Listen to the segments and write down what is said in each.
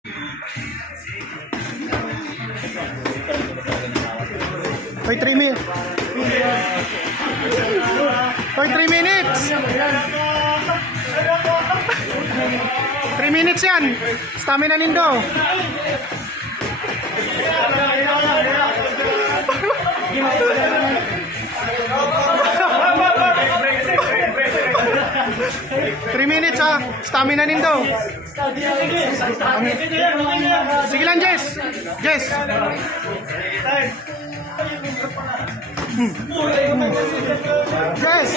Hoy, 3 minutes. Hoy, 3 minutes. 3 minutes yan. Stamina nindo. Three minutes ha. Stamina nindo. Sige lang, Jess. Jess. Jess.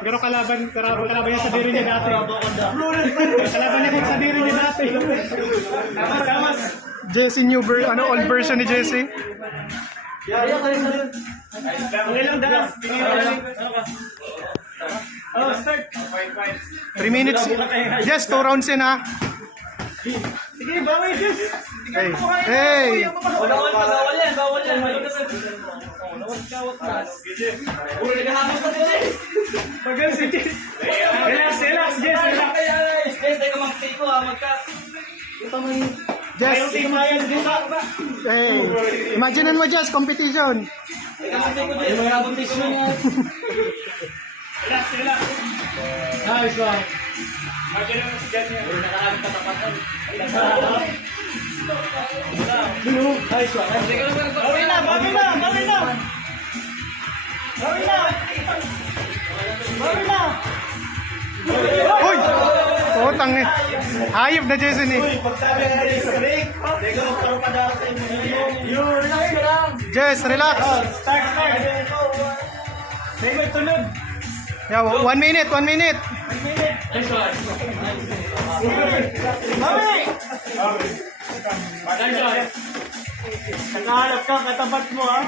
Pero kalaban yan sa diri niya dati. Kalaban niya sa diri niya dati. Jesse new old version ni Jesse. Start. 3 minutes. Yes, 2 rounds in ha. Sige, bawal Jess. Hey. Hey. Bawal yan. Puro naghahamon ka si Jess. Pagal si Jess. Relax, Jess. Jess, tayo mag-take ko ha. Jess. Hey. Imagine mo, Jess, competition. Relax. Nice one. Imagine mo si Jess niya. Nakakamit katapatan. Nice one. Bawin na. Uy! Oh, tangi. Hayop na Jesse ni. Pagsabi na rin sa break. Teka, magkaroon pa daw sa inyo. Relax ka lang. Jess, relax. Start. May tulog. Yeah, 1 minute. Nice one. Mami! Nice one. Nakahanap ka, katapat mo ha.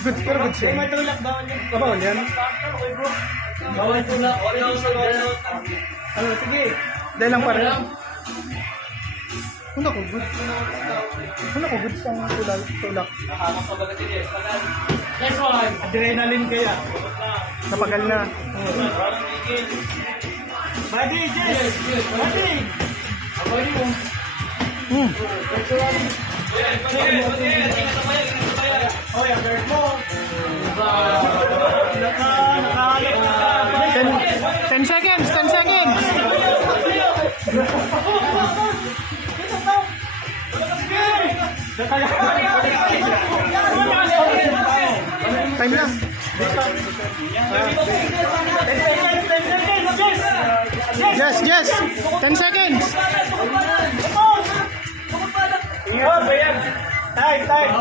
Good, pero good siya. May tulak, bawal yan. Bawal yan. Bawal tulak. Ano, sige. Dahil lang para. Ano ko good? Ano ko good sa tulak? Next one. Adrenaline kaya. Napagal na. Body, Jess. Body. Body mo. Oh, yung guard mo. Nakahalap na. 10 seconds. 10 seconds. Time lang. Yes. 10 seconds. Time.